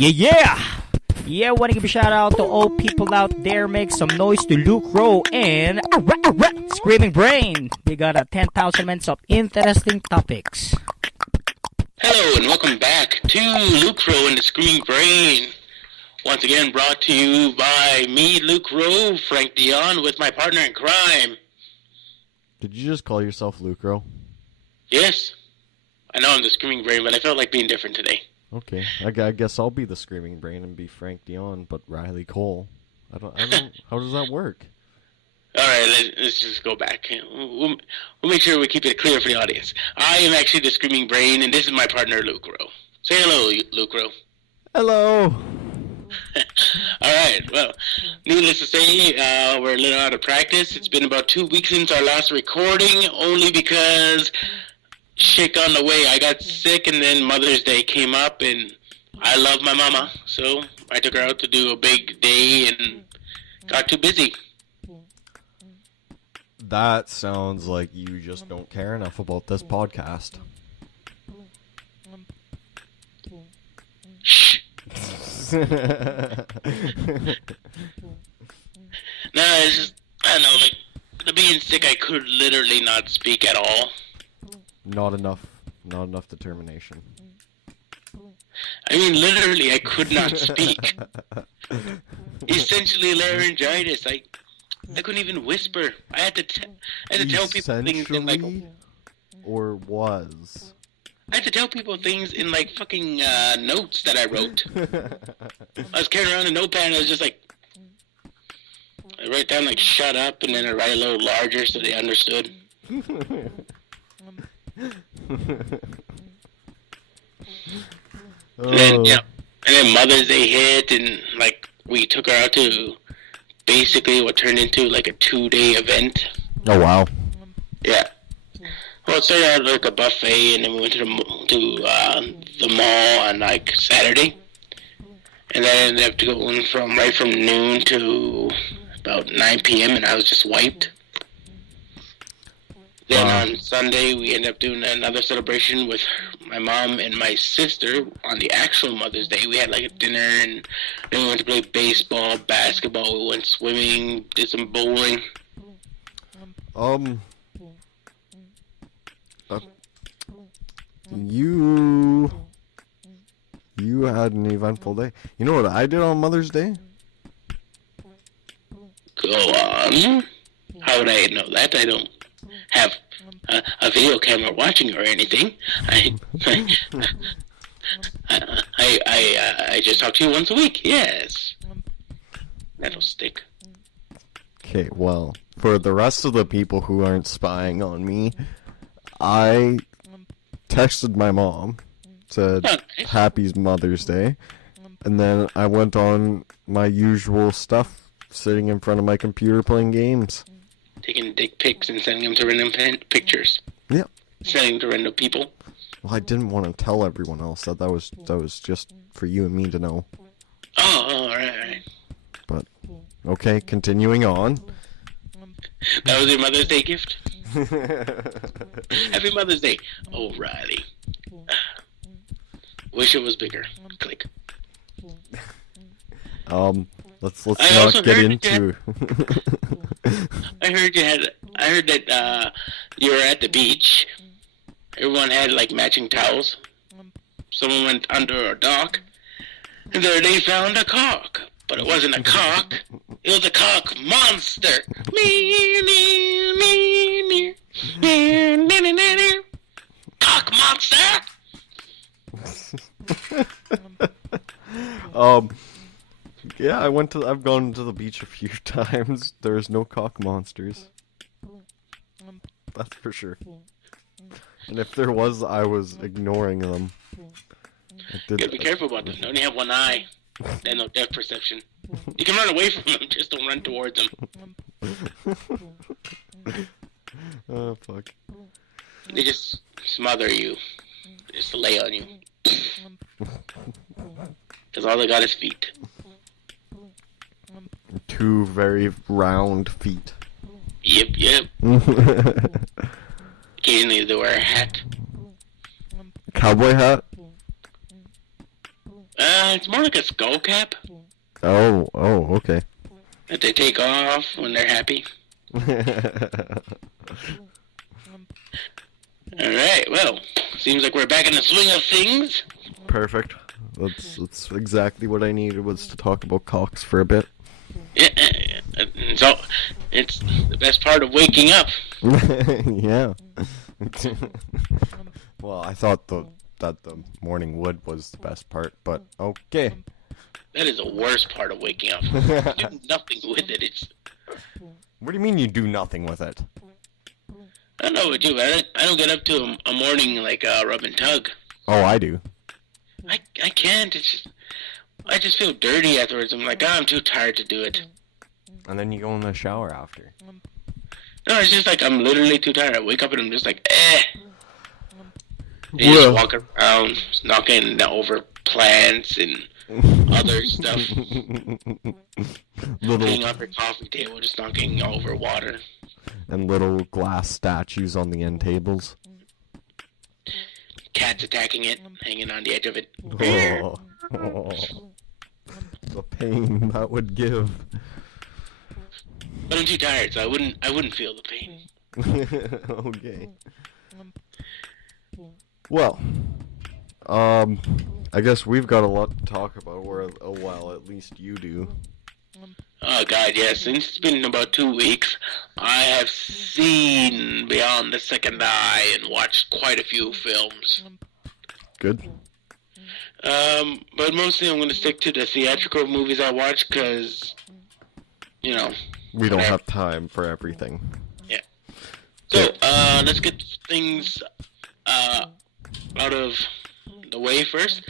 Yeah, want to give a shout out to all people out there. Make some noise to Lucro and Screaming Brain. They got 10,000 minutes of interesting topics. Hello and welcome back to Lucro and the Screaming Brain. Once again brought to you by me, Lucro, Frank Dion, with my partner in crime. Did you just call yourself Lucro? Yes. I know I'm the Screaming Brain, but I felt like being different today. Okay, I guess I'll be the Screaming Brain and be Frank Dion, but Riley Cole. I don't. How does that work? All right, let's just go back. We'll make sure we keep it clear for the audience. I am actually the Screaming Brain, and this is my partner, Lucro. Say hello, Lucro. Hello. All right, well, needless to say, we're a little out of practice. It's been about 2 weeks since our last recording, only because shit got in the way. I got sick, and then Mother's Day came up, and I love my mama, so I took her out to do a big day and got too busy. That sounds like you just don't care enough about this podcast. Shh. No, it's just, I don't know, like, the being sick, I could literally not speak at all. Not enough determination. I mean, literally, I could not speak. Essentially laryngitis. I couldn't even whisper. I had to tell people things in like. Or was. I had to tell people things in like fucking notes that I wrote. I was carrying around a notepad and I was just like, I write down like "shut up" and then I write a little larger so they understood. And then Mother's Day hit, and like we took her out to basically what turned into like a 2-day event. Oh wow! Yeah. Well, it started out like a buffet, and then we went to the mall on like Saturday, and then I ended up going from noon to about 9 p.m. and I was just wiped. Then on Sunday, we ended up doing another celebration with my mom and my sister on the actual Mother's Day. We had like a dinner, and then we went to play baseball, basketball, we went swimming, did some bowling. You had an eventful day. You know what I did on Mother's Day? Go on. How would I know that? I don't have a video camera watching or anything. I just talk to you once a week. Yes, that'll stick. Okay, well, for the rest of the people who aren't spying on me, I texted my mom, said Happy Mother's Day, and then I went on my usual stuff, sitting in front of my computer playing games. Taking dick pics and sending them to random pictures. Yeah. Sending them to random people. Well, I didn't want to tell everyone else that was just for you and me to know. Oh, alright. But, okay, continuing on. That was your Mother's Day gift? Happy Mother's Day. Oh, Riley. Wish it was bigger. Click. Let's not get into. I heard that you were at the beach. Everyone had like matching towels. Someone went under a dock, and there they found a cock. But it wasn't a cock. It was a cock monster. Cock monster. Yeah, I've gone to the beach a few times. There's no cock monsters. That's for sure. And if there was, I was ignoring them. You gotta be careful about them. They only have one eye. They have no depth perception. You can run away from them, just don't run towards them. Oh, fuck. They just smother you. They just lay on you. Because all they got is feet. 2 very round feet. Yep. Occasionally they wear a hat. Cowboy hat? It's more like a skull cap Oh, okay. that they take off when they're happy. Alright, well, seems like we're back in the swing of things. Perfect. That's exactly what I needed, was to talk about cocks for a bit. Yeah, so it's the best part of waking up. Yeah. Well, I thought that the morning wood was the best part, but okay. That is the worst part of waking up. You do nothing with it. What do you mean you do nothing with it? I don't know what you, but I don't get up to a morning like rub and tug. Oh, I do. I can't. I just feel dirty afterwards. I'm like, I'm too tired to do it. And then you go in the shower after. No, it's just like I'm literally too tired. I wake up and I'm just like, You just walk around, knocking over plants and other stuff. Sitting off your coffee table, just knocking over water. And little glass statues on the end tables. Cats attacking it, hanging on the edge of it. Oh. The pain that would give. But I'm too tired, so I wouldn't feel the pain. Okay. Well, I guess we've got a lot to talk about, or well, at least you do. Oh god, yes. Since it's been about 2 weeks, I have seen Beyond the Second Eye and watched quite a few films. Good. But mostly I'm going to stick to the theatrical movies I watch, because, you know. We don't have time for everything. Yeah. So, let's get things out of the way first.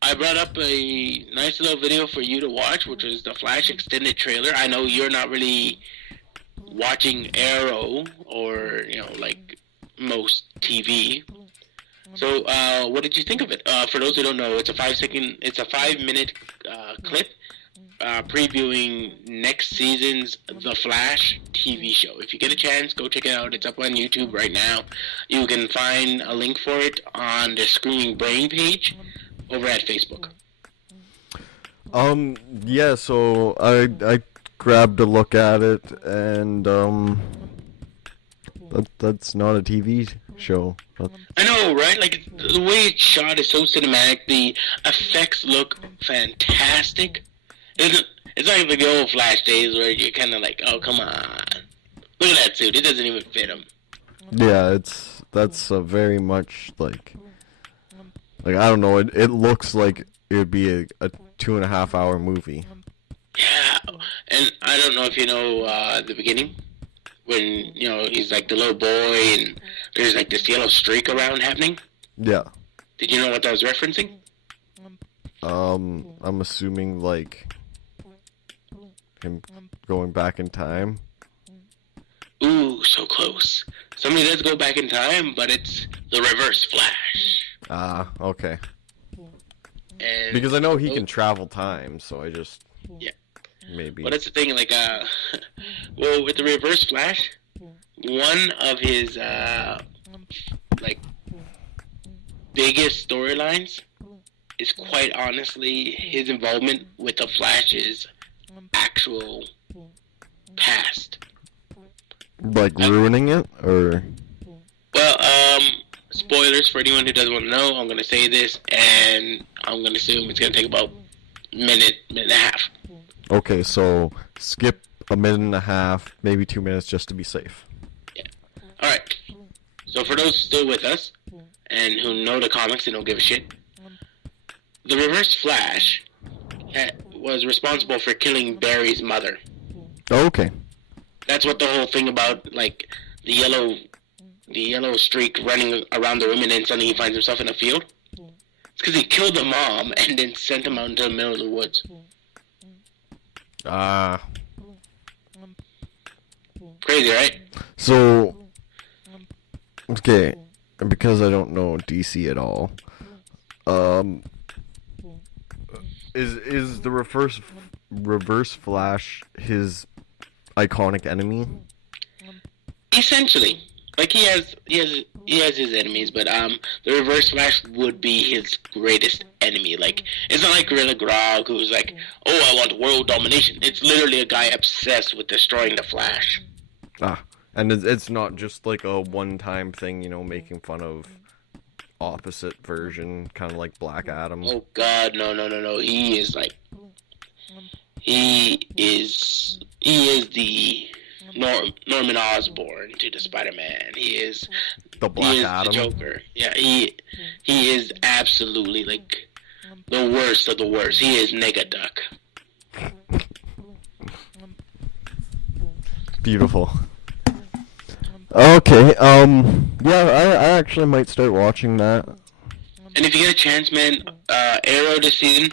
I brought up a nice little video for you to watch, which was the Flash extended trailer. I know you're not really watching Arrow or, like most TV. So, what did you think of it? For those who don't know, it's a 5-minute clip previewing next season's The Flash TV show. If you get a chance, go check it out. It's up on YouTube right now. You can find a link for it on the Screaming Brain page over at Facebook. Yeah, so I grabbed a look at it, and that's not a TV show. I know, right? Like, the way it's shot is so cinematic. The effects look fantastic. It's like the old Flash days where you're kind of like, oh, come on. Look at that suit. It doesn't even fit him. Yeah, that's a very much like I don't know. It looks like it would be a 2.5 hour movie. Yeah, and I don't know if you know the beginning when he's like the little boy and there's like this yellow streak around happening. Yeah. Did you know what that was referencing? I'm assuming like him going back in time. Ooh, so close. Somebody does go back in time, but it's the Reverse Flash. Ah, okay. And because I know he can travel time, so I just maybe. Well, that's the thing. Like, well, with the Reverse Flash, one of his like biggest storylines is quite honestly his involvement with the Flash's actual past. Like ruining it, or? Well, spoilers for anyone who doesn't want to know. I'm going to say this, and I'm going to assume it's going to take about a minute and a half. Okay, so skip a minute and a half, maybe 2 minutes, just to be safe. Yeah. All right. So for those still with us and who know the comics and don't give a shit, the Reverse Flash was responsible for killing Barry's mother. Okay. That's what the whole thing about, like, the yellow streak running around the room, and then suddenly he finds himself in a field. It's because he killed the mom and then sent him out into the middle of the woods. Crazy, right? So, okay, because I don't know DC at all, is the Reverse Flash his iconic enemy? Essentially, like he has he has his enemies, but the Reverse Flash would be his greatest enemy. Like, it's not like Gorilla Grodd, who's like, oh, I want world domination. It's literally a guy obsessed with destroying the Flash. And it's not just like a one-time thing, making fun of opposite version, kind of like Black Adam. Oh God, no! He is like, he is the Norman Osborn to the Spider-Man. He is the Black Adam, the Joker. Yeah, he is absolutely like the worst of the worst. He is Negaduck. Beautiful. Okay, yeah, I actually might start watching that. And if you get a chance, man, Arrow this season,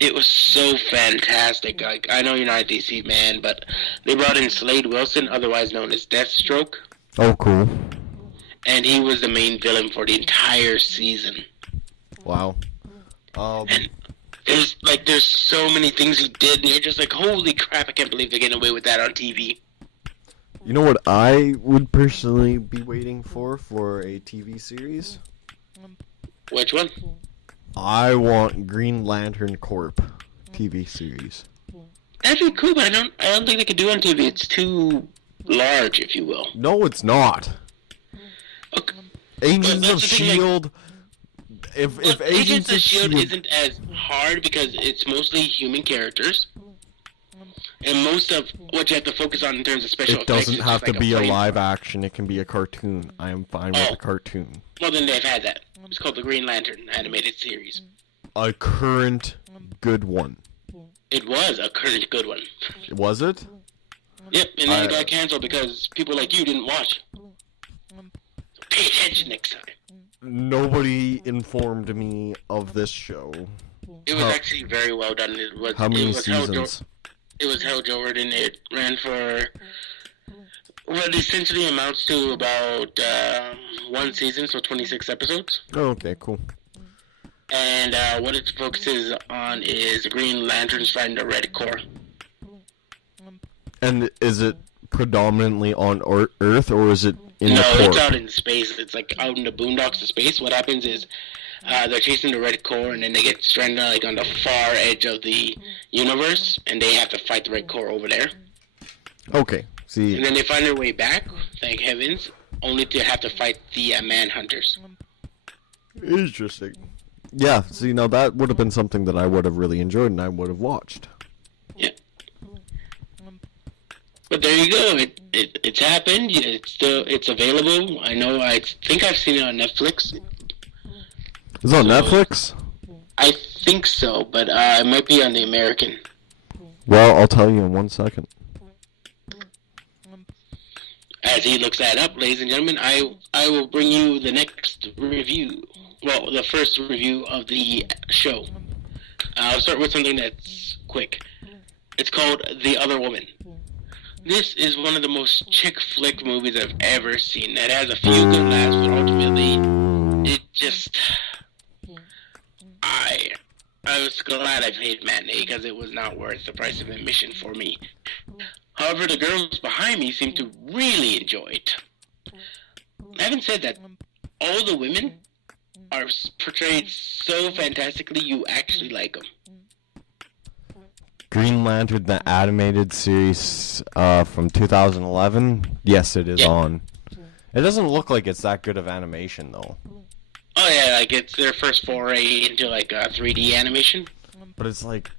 it was so fantastic. Like, I know you're not a DC man, but they brought in Slade Wilson, otherwise known as Deathstroke. Oh, cool. And he was the main villain for the entire season. Wow. And there's so many things he did, and you're just like, holy crap, I can't believe they're getting away with that on TV. You know what I would personally be waiting for a TV series? Which one? I want Green Lantern Corp TV series. That'd be cool, but I don't think they could do it on TV. It's too large, if you will. No, it's not. Okay. Agents of S.H.I.E.L.D. If Agents of S.H.I.E.L.D. isn't as hard because it's mostly human characters. And most of what you have to focus on in terms of special effects... It doesn't have to be a live action. It can be a cartoon. I am fine with a cartoon. Well, then they've had that. It's called the Green Lantern animated series. A current good one. It was a current good one. Was it? Yep, and then it got canceled because people like you didn't watch. So pay attention next time. Nobody informed me of this show. It was actually very well done. How many seasons? It was Hal Jordan. It ran for what essentially amounts to about one season, so 26 episodes. Oh, okay, cool. And what it focuses on is Green Lanterns fighting the Red Corps. And is it predominantly on Earth, or is it in the Corps? No, it's out in space. It's like out in the boondocks of space. What happens is they're chasing the Red Corps, and then they get stranded like on the far edge of the universe, and they have to fight the Red Corps over there. Okay, see. And then they find their way back, thank heavens, only to have to fight the Manhunters. Interesting. Yeah, see, now that would have been something that I would have really enjoyed and I would have watched. Yeah. But there you go. It's happened. It's available. I think I've seen it on Netflix. Is it on Netflix? I think so, but it might be on the American. Well, I'll tell you in 1 second. As he looks that up, ladies and gentlemen, I will bring you the next review. Well, the first review of the show. I'll start with something that's quick. It's called The Other Woman. This is one of the most chick flick movies I've ever seen. It has a few good laughs, but ultimately, it just... I was glad I paid matinee because it was not worth the price of admission for me. However, the girls behind me seem to really enjoy it. Having said that, all the women are portrayed so fantastically you actually like them. Green Lantern, the animated series from 2011? Yes, it is on. It doesn't look like it's that good of animation, though. Oh yeah, like it's their first foray into like 3D animation. But it's like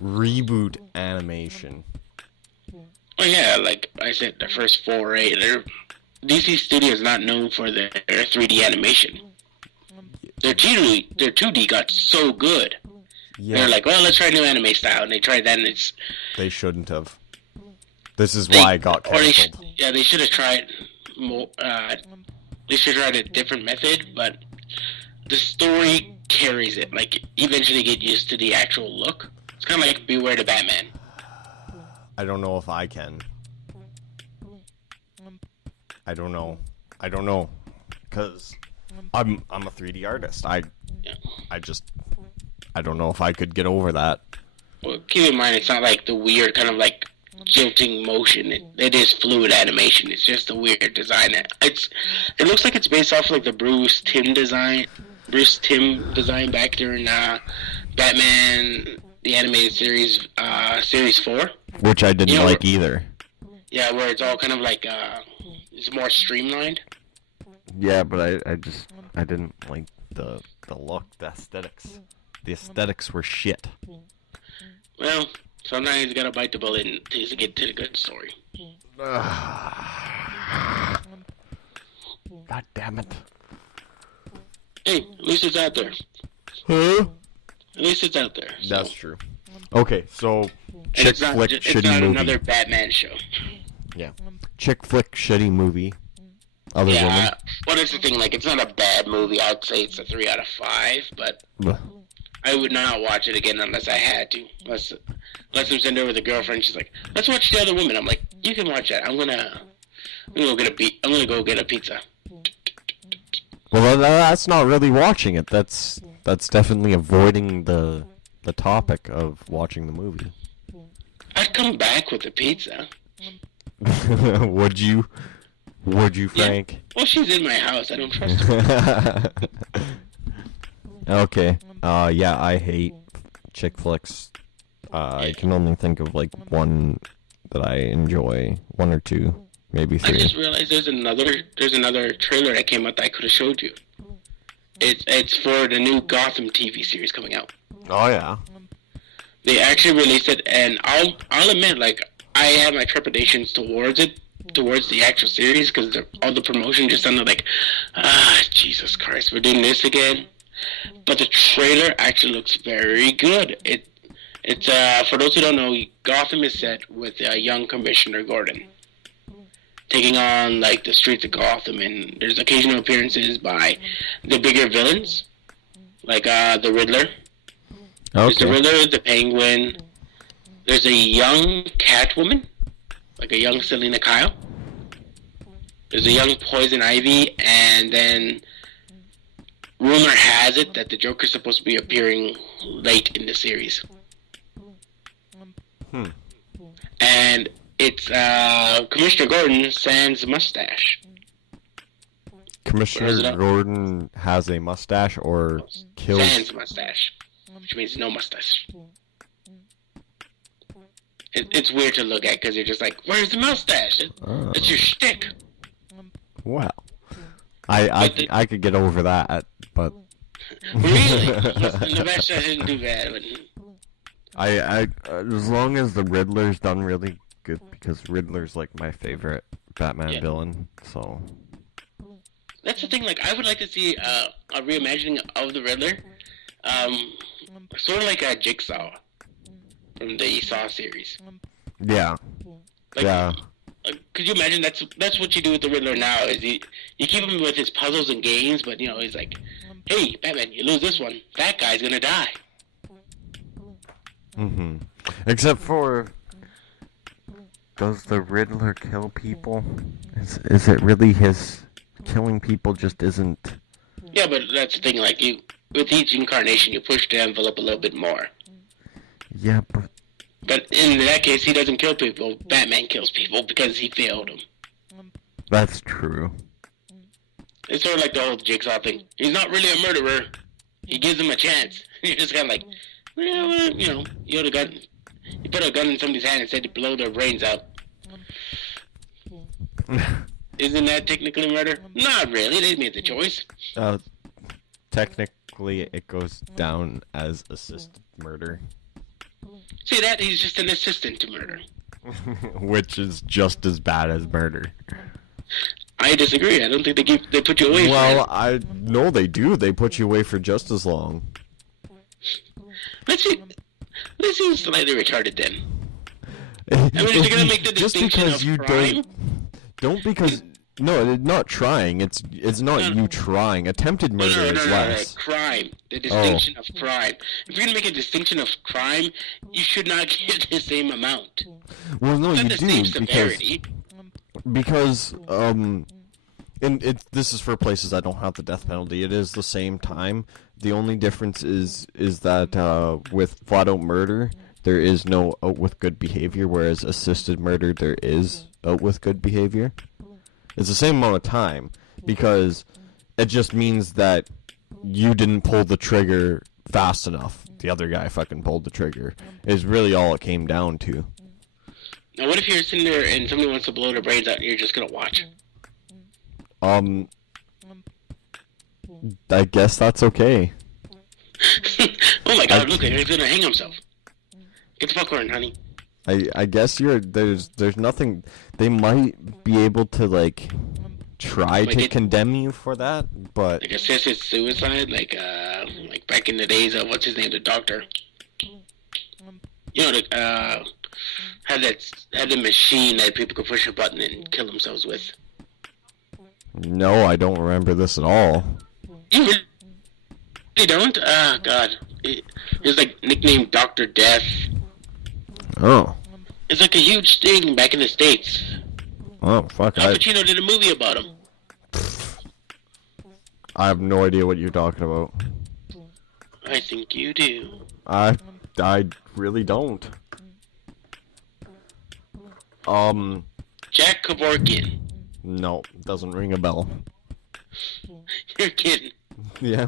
reboot animation. Oh yeah, like I said, the first foray. DC Studios is not known for their 3D animation. Their 2D got so good. Yeah. They're like, well, let's try new anime style, and they tried that, and it's... They shouldn't have. This is why it got canceled. They should have tried more... they should have tried a different method, but the story carries it. Like, eventually get used to the actual look. It's kind of like Beware the Batman. I don't know if I can. I don't know. Because I'm a 3D artist. I don't know if I could get over that. Well, keep in mind, it's not like the weird kind of like jilting motion. It is fluid animation. It's just a weird design. It looks like it's based off like the Bruce Timm design back during Batman the animated series, series 4, which I didn't like either. Yeah, where it's all kind of like it's more streamlined. Yeah, but I didn't like the look, the aesthetics. The aesthetics were shit. Well, sometimes you gotta bite the bullet to get to the good story. God damn it. Hey, at least it's out there. Huh? At least it's out there. So. That's true. Okay, so chick flick shitty it's not movie. Another Batman show. Yeah. Chick flick shitty movie. Other woman. Well, that's the thing. Like, it's not a bad movie. I'd say it's a 3 out of 5, but I would not watch it again unless I had to. Unless I'm sitting there with a girlfriend, she's like, "Let's watch The Other Woman." I'm like, "You can watch that. I'm gonna go get a pizza." Well, that's not really watching it. That's definitely avoiding the topic of watching the movie. I'd come back with the pizza. Would you? Would you, Frank? Yeah. Well, she's in my house. I don't trust her. Okay. Yeah, I hate chick flicks. I can only think of like one that I enjoy, one or two, maybe 3. I just realized there's another trailer that came out that I could have showed you. It's for the new Gotham TV series coming out. Oh yeah. They actually released it, and I'll admit, like, I had my trepidations towards the actual series, because all the promotion just sounded like, Jesus Christ, we're doing this again. But the trailer actually looks very good. It's for those who don't know, Gotham is set with young Commissioner Gordon taking on like the streets of Gotham, and there's occasional appearances by the bigger villains, like the Riddler. Okay. There's the Riddler, the Penguin. There's a young Catwoman, like a young Selena Kyle. There's a young Poison Ivy, and then rumor has it that the Joker's supposed to be appearing late in the series. And it's Commissioner Gordon sans mustache. Commissioner Gordon has a mustache or kills... Sans mustache, which means no mustache. It's weird to look at because you're just like, where's the mustache? It's your shtick. Well, I could get over that, but... Really? The mustache isn't too bad. But... I as long as the Riddler's done really good, because Riddler's like my favorite Batman villain, so... That's the thing, like, I would like to see a reimagining of the Riddler, sort of like a Jigsaw from the Saw series. Yeah. Like, yeah. Could you imagine that's what you do with the Riddler now, is you keep him with his puzzles and games, but, you know, he's like, hey, Batman, you lose this one, that guy's gonna die. Mm-hmm. Except for... Does the Riddler kill people? Is it really his... Killing people just isn't... Yeah, but that's the thing, like, with each incarnation, you push the envelope a little bit more. Yeah, but... But in that case, he doesn't kill people. Batman kills people because he failed him. That's true. It's sort of like the whole Jigsaw thing. He's not really a murderer. He gives him a chance. You're just kind of like, well, you know, you put a gun in somebody's hand and said to blow their brains out. Isn't that technically murder? Not really. They made the choice. Technically, it goes down as assisted murder. See that? He's just an assistant to murder. Which is just as bad as murder. I disagree. I don't think they put you away. Well, I know they do. They put you away for just as long. Let's see slightly retarded then. I mean, if you're gonna make the distinction of crime, don't because no, not trying. It's not you trying. Attempted murder is less. Crime. The distinction of crime. If you're gonna make a distinction of crime, you should not get the same amount. Well, no, you the do same severity. because this is for places that don't have the death penalty. It is the same time. The only difference is that with flat out murder, there is no out with good behavior, whereas assisted murder, there is out with good behavior. It's the same amount of time, because it just means that you didn't pull the trigger fast enough. The other guy fucking pulled the trigger, is really all it came down to. Now, what if you're sitting there and somebody wants to blow their brains out and you're just gonna watch? I guess that's okay. Oh my god, look, he's gonna hang himself. Get the popcorn, honey. I guess there's nothing. They might be able to, like, try to condemn you for that, but... Like assisted suicide, like back in the days of, what's his name, the doctor? You know, had the machine that people could push a button and kill themselves with. No, I don't remember this at all. You really don't? Ah, God. It was like nicknamed Dr. Death. Oh. It's like a huge thing back in the States. Oh, fuck. Al Pacino did a movie about him. I have no idea what you're talking about. I think you do. I really don't. Jack Kevorkian. No, doesn't ring a bell. You're kidding. Yeah,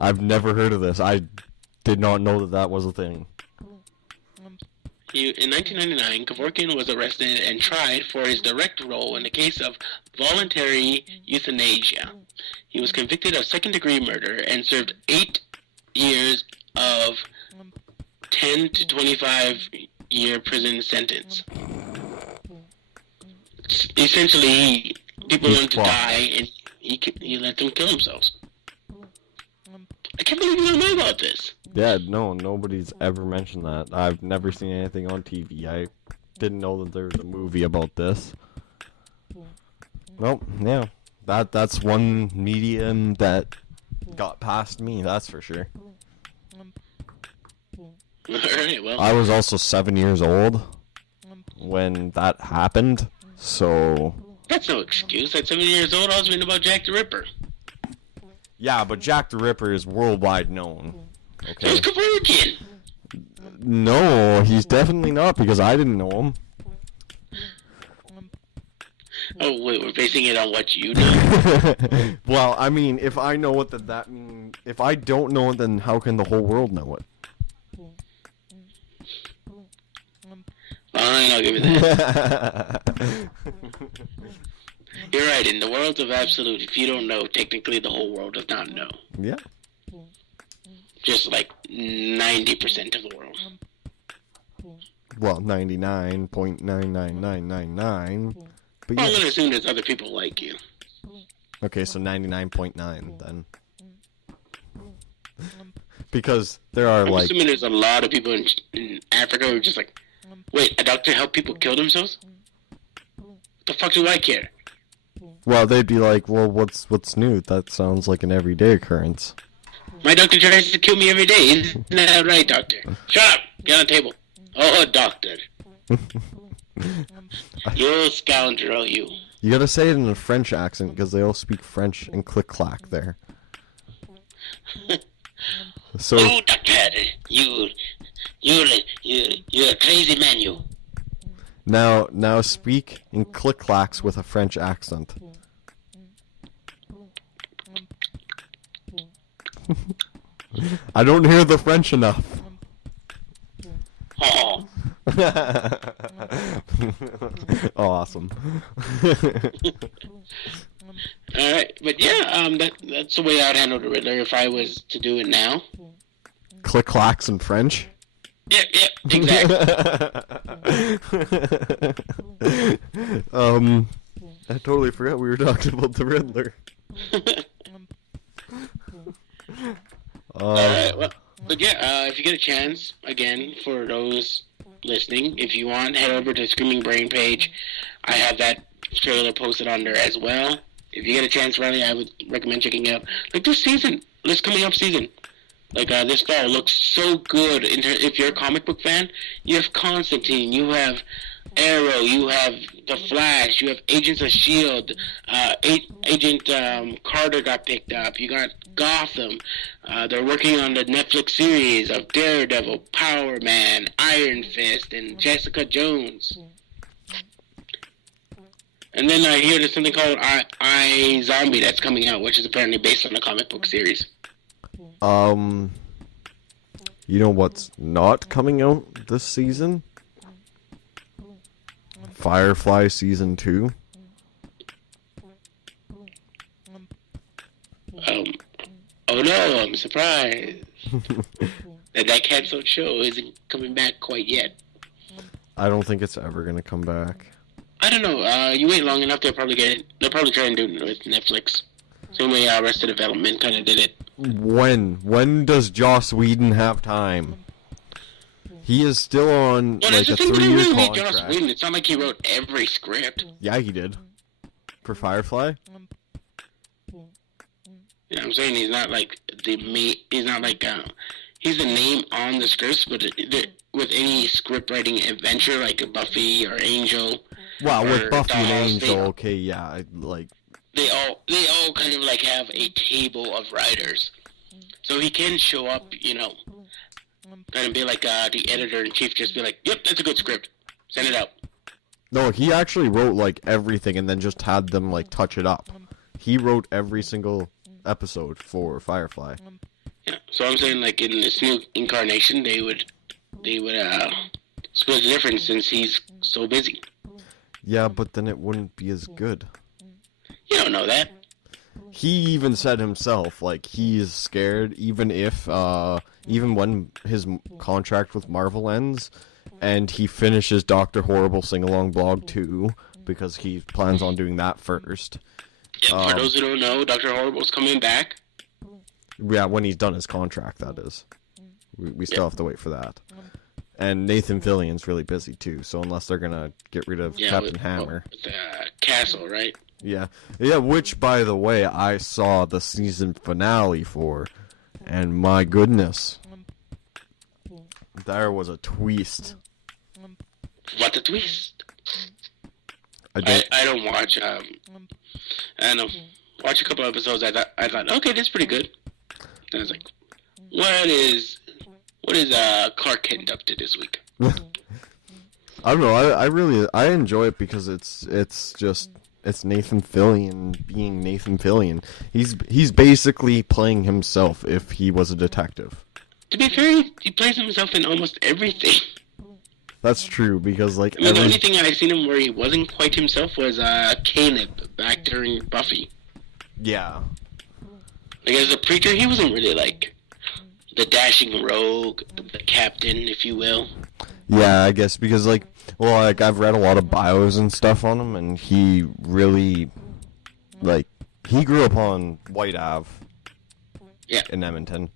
I've never heard of this. I did not know that was a thing. In 1999, Kevorkian was arrested and tried for his direct role in the case of voluntary euthanasia. He was convicted of second-degree murder and served 8 years of 10 to 25-year prison sentence. Essentially, people want to die, and he let them kill themselves. I can't believe you don't know about this. Yeah, no, nobody's ever mentioned that. I've never seen anything on TV. I didn't know that there was a movie about this. Nope, yeah. That's one medium that got past me, that's for sure. Alright, well. I was also 7 years old when that happened, so... That's no excuse. At 7 years old, I was reading about Jack the Ripper. Yeah, but Jack the Ripper is worldwide known. Okay. So is Kevorkian. No, he's definitely not, because I didn't know him. Oh, wait, we're basing it on what you know? Well, I mean, if I know what that means... If I don't know it, then how can the whole world know it? Fine, I'll give you that. You're right, in the world of absolute, if you don't know, technically the whole world does not know. Yeah. Just like 90% of the world. Well, 99.99999. But Well, I'm yeah. going to assume there's other people like you. Okay, so 99.9 then. Because there are I'm like... assuming there's a lot of people in Africa who are just like, wait, a doctor help people kill themselves? What the fuck do I care? Well, they'd be like, well, what's new? That sounds like an everyday occurrence. My doctor tries to kill me every day. Isn't that right, doctor? Shut up! Get on the table. Oh, doctor. You scoundrel, you. You gotta say it in a French accent, because they all speak French and click-clack there. So... Oh, doctor, you're a crazy man, you. Now speak in click-clacks with a French accent. I don't hear the French enough. Oh. Awesome. Alright, but yeah, that's the way I'd handle the Riddler if I was to do it now. Click-clacks in French? Yeah, exactly. I totally forgot we were talking about the Riddler. Alright, well, but yeah, if you get a chance, again, for those listening, if you want, head over to Screaming Brain page. I have that trailer posted on there as well. If you get a chance, Riley, I would recommend checking out, like, this coming up season. Like, this fall looks so good. If you're a comic book fan, you have Constantine, you have Arrow, you have The Flash, you have Agents of S.H.I.E.L.D., Agent Carter got picked up, you got Gotham, they're working on the Netflix series of Daredevil, Power Man, Iron Fist, and Jessica Jones. And then I hear there's something called I Zombie that's coming out, which is apparently based on a comic book series. You know what's not coming out this season? Firefly Season 2. Oh no, I'm surprised. that canceled show isn't coming back quite yet. I don't think it's ever gonna come back. I don't know. You wait long enough, they'll probably try and do it with Netflix. Same way Arrested Development kind of did it. When does Joss Whedon have time? He is still on like a 3-year contract. Joss Whedon. It's not like he wrote every script. Yeah, he did. For Firefly. You know what I'm saying? He's not like he's not like he's the name on the scripts, but with any script writing adventure like Buffy or Angel. Wow, with Buffy and Angel, they all kind of like have a table of writers, so he can show up, you know, kind of be like the editor-in-chief, just be like, yep, that's a good script, send it out. No, he actually wrote like everything and then just had them like touch it up. He wrote every single episode for Firefly. Yeah, so I'm saying like in this new incarnation, they would split the difference since he's so busy. Yeah, but then it wouldn't be as good. You don't know that. He even said himself, like, he is scared, even when his contract with Marvel ends, and he finishes Dr. Horrible Sing-Along Blog 2, because he plans on doing that first. Yeah, for those who don't know, Dr. Horrible's coming back. Yeah, when he's done his contract, that is. We still have to wait for that. And Nathan Fillion's really busy, too, so unless they're gonna get rid of Captain Hammer. With the Castle, right? Yeah, which, by the way, I saw the season finale for, and my goodness, there was a twist. What a twist! I don't watch. I don't know. Watch a couple episodes. I thought, okay, that's pretty good. And I was like, what is Clark Kent up to this week? I don't know. I enjoy it because it's Nathan Fillion being Nathan Fillion. He's basically playing himself if he was a detective. To be fair, he plays himself in almost everything. That's true because like the only thing I've seen him where he wasn't quite himself was Caleb back during Buffy. Yeah. Like as a preacher, he wasn't really like the dashing rogue, the captain, if you will. Yeah, I guess because I've read a lot of bios and stuff on him, and he really he grew up on White Ave. Yeah. In Edmonton,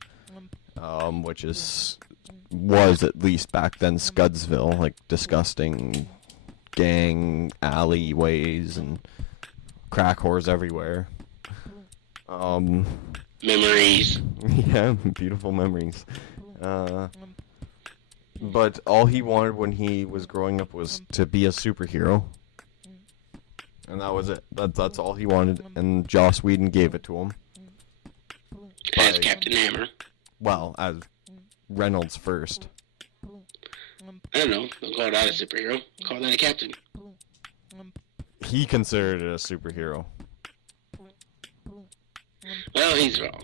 which was at least back then Scudsville, like disgusting gang alleyways and crack whores everywhere. Memories. Yeah, beautiful memories. But all he wanted when he was growing up was to be a superhero. And that was it. That's all he wanted, and Joss Whedon gave it to him. As Captain Hammer. Well, as Reynolds first. I don't know. Don't call that a superhero. Call that a captain. He considered it a superhero. Well, he's wrong.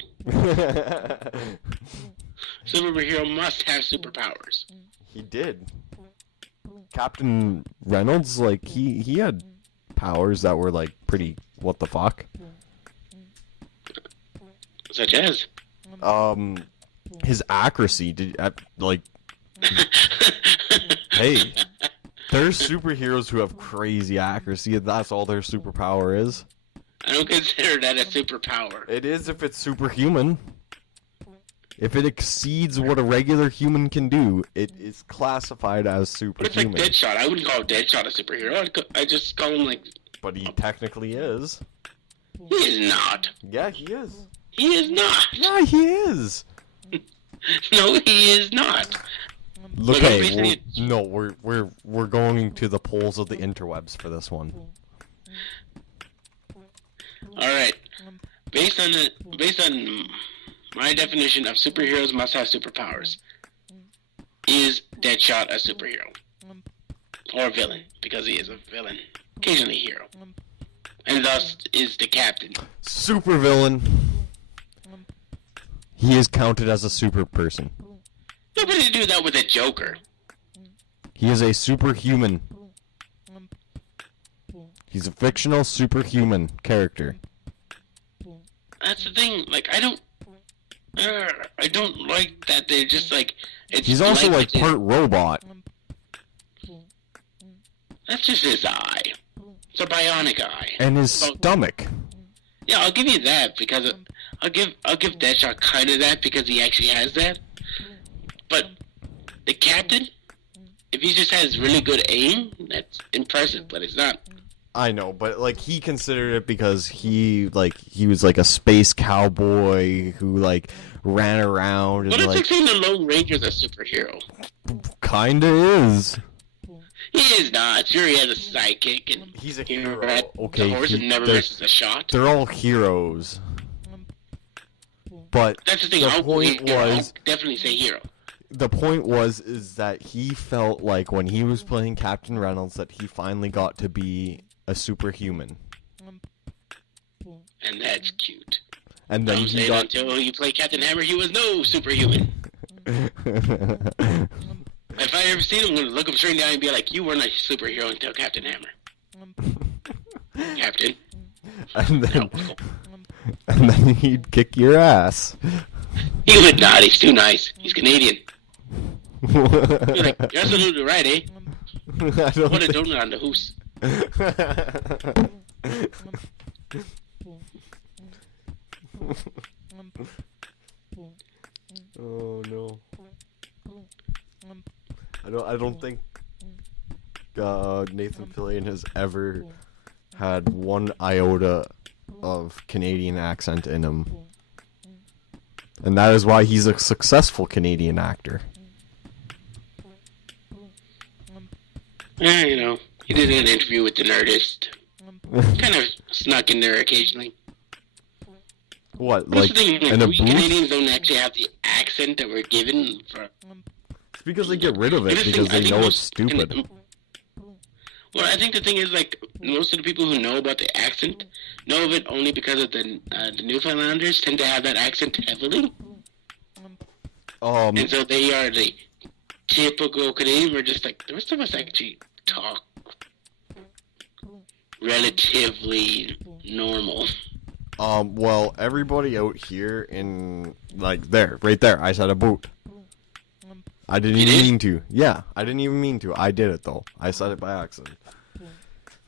Superhero must have superpowers. He did. Captain Reynolds, he had powers that were pretty what the fuck. Such as? His accuracy hey, there's superheroes who have crazy accuracy, and that's all their superpower is. I don't consider that a superpower. It is if it's superhuman. If it exceeds what a regular human can do, it is classified as superhuman. But it's like Deadshot. I wouldn't call Deadshot a superhero. I just call him But he technically is. He is not. Yeah, he is. He is not. Yeah, he is. No, he is not. Okay, no, we're going to the polls of the interwebs for this one. All right. Based on my definition of superheroes must have superpowers, is Deadshot a superhero or a villain? Because he is a villain, occasionally a hero, and thus is the Captain. Supervillain. He is counted as a super person. Nobody do that with a Joker. He is a superhuman. He's a fictional superhuman character. That's the thing. Like, I don't like that they're just like. He's also like part robot. That's just his eye. It's a bionic eye. And his stomach. Yeah, I'll give you that because I'll give Deadshot kind of that because he actually has that. But the Captain, if he just has really good aim, that's impressive. But it's not. I know, but like he considered it because he was like a space cowboy who like ran around and But it's like like saying the Lone Ranger's a superhero. kinda is. He is not. Sure, he has a sidekick and He's a hero. hero. Okay, the horse and never misses a shot. They're all heroes. But That's the thing. I'll definitely say hero. the point is that he felt like when he was playing Captain Reynolds that he finally got to be a superhuman. And that's cute. And then he got until you play Captain Hammer, he was no superhuman. If I ever see him, I'm gonna look him straight in the eye and be like, "You weren't a superhero until Captain Hammer." Captain. And then he'd kick your ass. He would not. He's too nice. He's Canadian. You're like, you're absolutely right, eh? What a donut on the hoose. Oh no. I don't think Nathan Fillion has ever had one iota of Canadian accent in him. And that is why he's a successful Canadian actor. Yeah, you know, he did an interview with the Nerdist. Kind of snuck in there occasionally. What, That's like the thing, in a we booth? Canadians don't actually have the accent that we're given for. It's because they get rid of it because they know it's stupid. Well, I think the thing is, like, most of the people who know about the accent know of it only because of the Newfoundlanders tend to have that accent heavily. And so they are the typical Canadian. We're just like, the rest of us actually talk relatively normal. Well, everybody out here in, like, right there, I said a boot. I didn't even mean to. Yeah, I didn't even mean to. I did it, though. I said it by accident.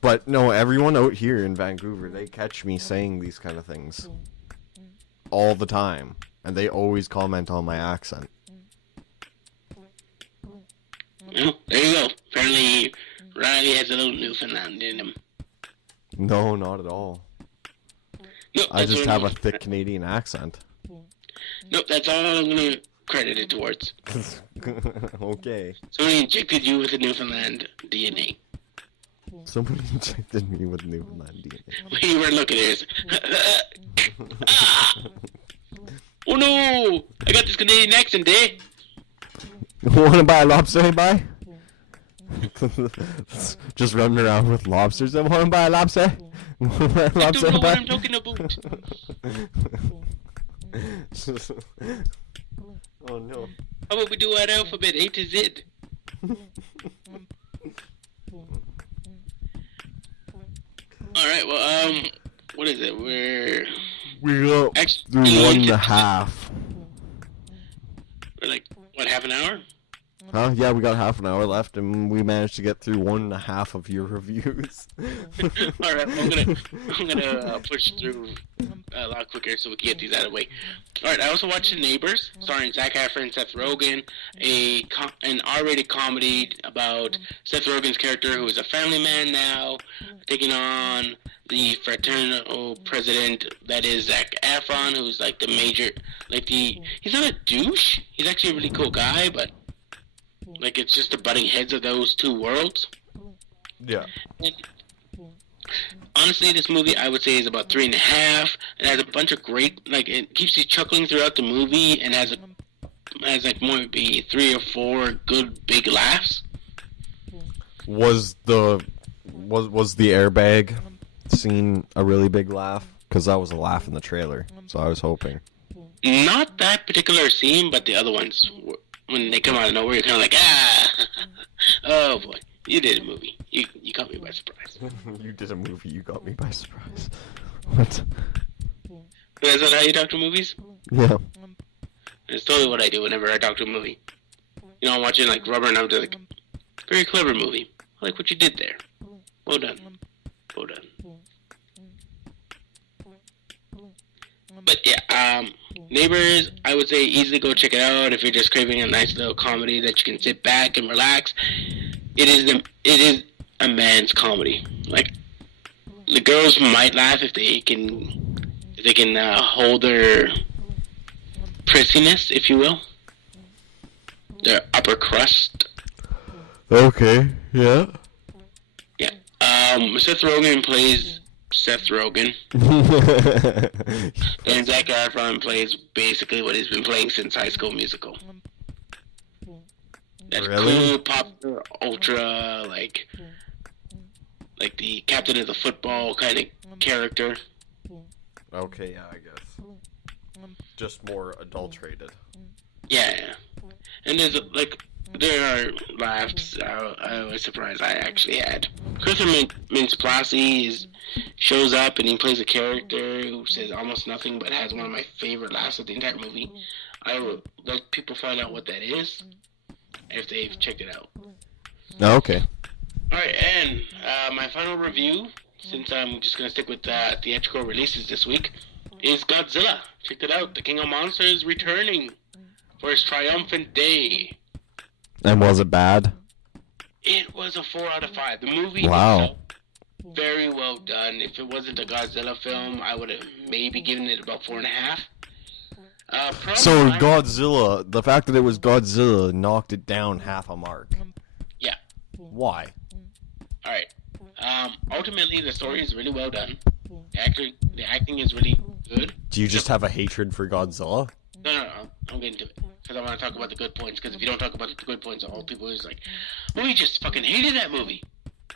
But, no, everyone out here in Vancouver, they catch me saying these kind of things all the time. And they always comment on my accent. Well, there you go. Apparently, Riley has a little Newfoundland in him. No, not at all. Nope, I just have a thick Canadian accent. Nope, that's all I'm going to credit it towards. Okay. Somebody injected you with the Newfoundland DNA. Someone injected me with Newfoundland DNA. When you were looking at it, oh no! I got this Canadian accent, eh? Wanna buy a lobster, buy? Just running around with lobsters. Wanna buy a lobster? Wanna buy a I lobster, don't know buy? what I'm talking about. Oh no. How about we do our alphabet A to Z? Alright, well, what is it? We're up through 1.5. We're like, what, half an hour? Huh? Yeah, we got half an hour left, and we managed to get through 1.5 of your reviews. Alright, I'm gonna push through a lot quicker so we can get these out of the way. Alright, I also watched The Neighbors, starring Zac Efron and Seth Rogen, an R-rated comedy about Seth Rogen's character who is a family man now, taking on the fraternal president that is Zac Efron, who's like the major, he's not a douche, he's actually a really cool guy, but like it's just the butting heads of those two worlds. Yeah. And honestly, this movie I would say is about 3.5. It has a bunch of great, like it keeps you chuckling throughout the movie, and has like maybe 3 or 4 good big laughs. Was the airbag scene a really big laugh? Because that was a laugh in the trailer, so I was hoping. Not that particular scene, but the other ones. When they come out of nowhere, you're kind of like, ah, oh boy, you did a movie. You caught me by surprise. You did a movie. You got me by surprise. What? Is that how you talk to movies? Yeah. It's totally what I do whenever I talk to a movie. You know, I'm watching like Rubber, and I'm just like, very clever movie. I like what you did there. Well done. Well done. But yeah, Neighbors, I would say easily go check it out if you're just craving a nice little comedy that you can sit back and relax. It is a man's comedy. Like, the girls might laugh if they can hold their prissiness, if you will, their upper crust. Okay. Yeah. Yeah. Seth Rogen plays Seth Rogen. And Zac Efron plays basically what he's been playing since High School Musical. That cool, popular, ultra, like the captain of the football kind of character. Okay, yeah, I guess. Just more adulterated. Yeah. And there are laughs I was surprised I actually had. Christopher Mintz-Plasse shows up and he plays a character who says almost nothing but has one of my favorite laughs of the entire movie. I would let people find out what that is if they've checked it out. Okay. Alright, and my final review, since I'm just going to stick with theatrical releases this week, is Godzilla. Check it out. The King of Monsters returning for his triumphant day. And was it bad? It was a 4 out of 5. The movie Wow. was very well done. If it wasn't a Godzilla film, I would have maybe given it about 4.5. So Godzilla, the fact that it was Godzilla knocked it down half a mark. Yeah. Why? Alright. Ultimately, the story is really well done. Actually, the acting is really good. Do you just have a hatred for Godzilla? No. I'm getting to it. Because I want to talk about the good points. Because if you don't talk about the good points, all people is like, well, we just fucking hated that movie.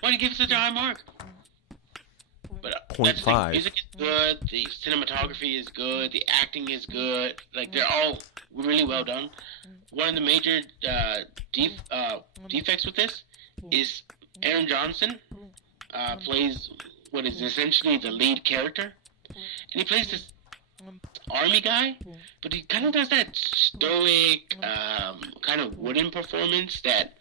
Why do you give it such a high mark? But 0.5. The music is good. The cinematography is good. The acting is good. Like, they're all really well done. One of the major defects with this is Aaron Johnson plays what is essentially the lead character. And he plays this army guy, but he kind of does that stoic, kind of wooden performance that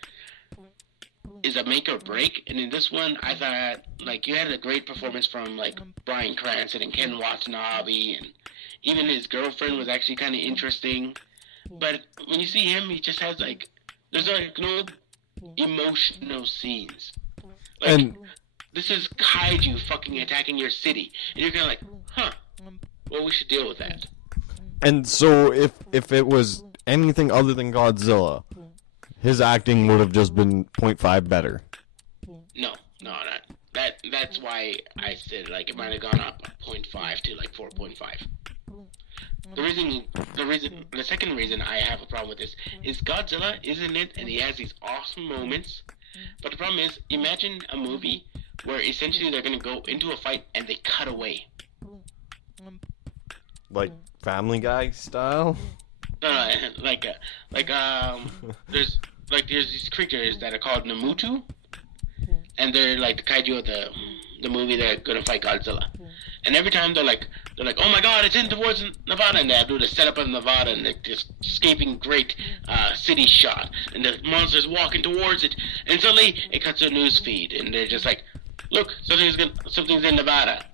is a make or break. And in this one, I thought, like, you had a great performance from, like, Bryan Cranston and Ken Watanabe, and even his girlfriend was actually kind of interesting. But when you see him, he just has, like, there's, like, no emotional scenes. Like, And this is kaiju fucking attacking your city. And you're kind of like, huh, well, we should deal with that. And so if it was anything other than Godzilla, his acting would have just been 0.5 better. No, not. That's why I said, like, it might have gone up 0.5 to, like, 4.5. The second reason I have a problem with this is Godzilla is in it, and he has these awesome moments. But the problem is, imagine a movie where essentially they're going to go into a fight and they cut away. Like Family Guy style? No, there's these creatures that are called Namutu, and they're like the kaiju of the movie that's gonna fight Godzilla. And every time they're like, oh my god, it's in towards Nevada, and they do the setup of Nevada, and they're just escaping great city shot, and the monster's walking towards it, and suddenly it cuts to a news feed, and they're just like, look, something's in Nevada.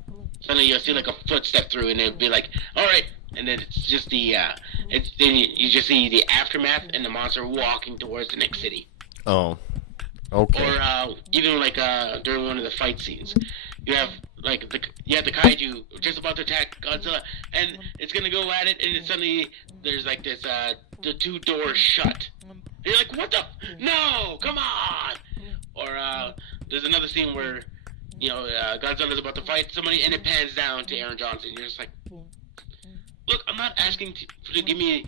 Suddenly you'll see like a footstep through, and it'll be like, all right, and then it's just then you just see the aftermath and the monster walking towards the next city. Oh, okay. Or even like during one of the fight scenes, you have like the kaiju just about to attack Godzilla, and it's gonna go at it, and then suddenly there's like this the two doors shut, you're like, what the? No, come on! Or there's another scene where, Godzilla's about to fight somebody, and it pans down to Aaron Johnson. You're just like, look, I'm not asking to give me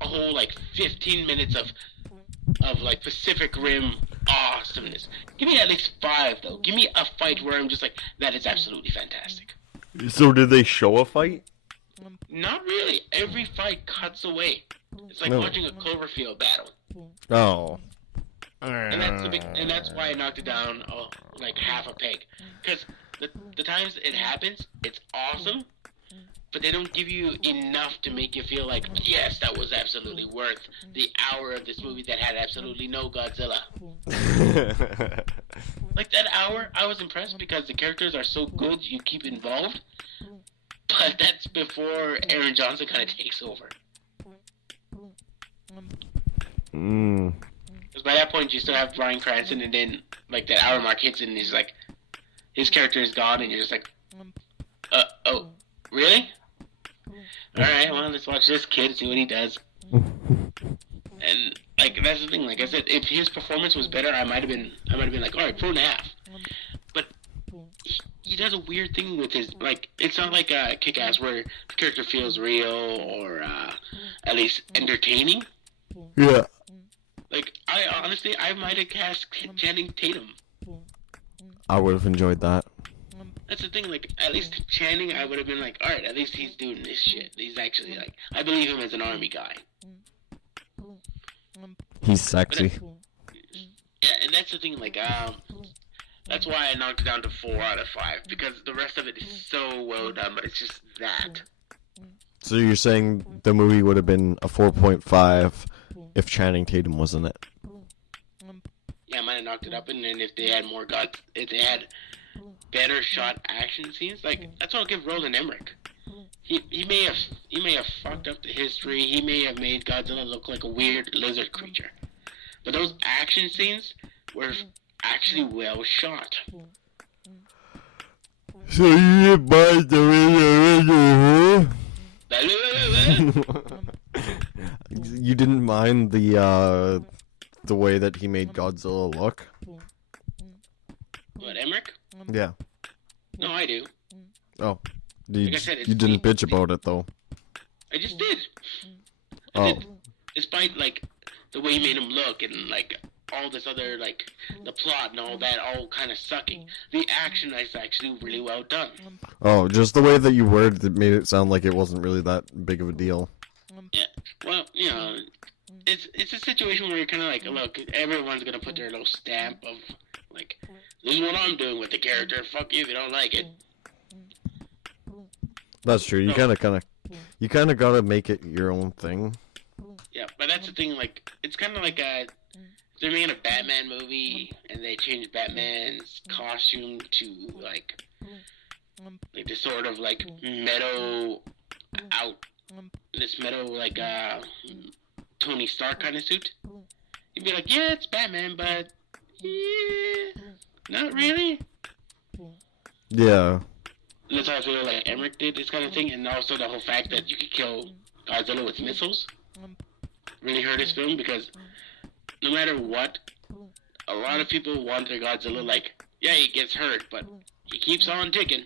a whole like 15 minutes of like Pacific Rim awesomeness. Give me at least 5 though. Give me a fight where I'm just like, that is absolutely fantastic. So did they show a fight? Not really. Every fight cuts away. It's like watching a Cloverfield battle. Oh. And that's why I knocked it down like half a peg. Because the times it happens, it's awesome, but they don't give you enough to make you feel like, yes, that was absolutely worth the hour of this movie that had absolutely no Godzilla. Like that hour, I was impressed because the characters are so good you keep involved, but that's before Aaron Johnson kind of takes over. Because by that point, you still have Bryan Cranston, and then like that hour mark hits, and he's like, his character is gone, and you're just like, oh, really? All right, well, let's watch this kid see what he does. And like that's the thing. Like I said, if his performance was better, I might have been like, all right, 4.5. But he does a weird thing with his like. It's not like Kick-Ass where the character feels real or at least entertaining. Yeah. Like I might have cast Channing Tatum. I would have enjoyed that. That's the thing, like, at least Channing, I would have been like, alright, at least he's doing this shit. He's actually, like, I believe him as an army guy. He's sexy. Yeah, and that's the thing, like, that's why I knocked it down to 4 out of 5, because the rest of it is so well done, but it's just that. So you're saying the movie would have been a 4.5 if Channing Tatum was in it? Yeah, I might have knocked it up, and then if they had more guts, if they had better shot action scenes, like that's what I'll give Roland Emmerich. He may have fucked up the history. He may have made Godzilla look like a weird lizard creature, but those action scenes were actually well shot. So you didn't buy the You didn't mind the way that he made Godzilla look? What, Emmerich? Yeah. No, I do. Oh. You, Like I said, you didn't bitch about it, though. I just did. Oh. Despite, like, the way he made him look and, like, all this other, like, the plot and all that all kind of sucking, the action is actually really well done. Oh, just the way that you worded it made it sound like it wasn't really that big of a deal. Yeah. Well, it's a situation where you're kind of like, look, everyone's going to put their little stamp of, like, this is what I'm doing with the character. Fuck you if you don't like it. That's true. You kind of gotta make it your own thing. Yeah, but that's the thing. Like, it's kind of like they're making a Batman movie and they change Batman's costume to like this sort of like meadow like Tony Stark kind of suit. You'd be like, yeah, it's Batman, but yeah, not really. Yeah. And that's how I feel like Emmerich did this kind of thing, and also the whole fact that you could kill Godzilla with missiles really hurt his film, because no matter what, a lot of people want their Godzilla like, yeah, he gets hurt, but he keeps on ticking.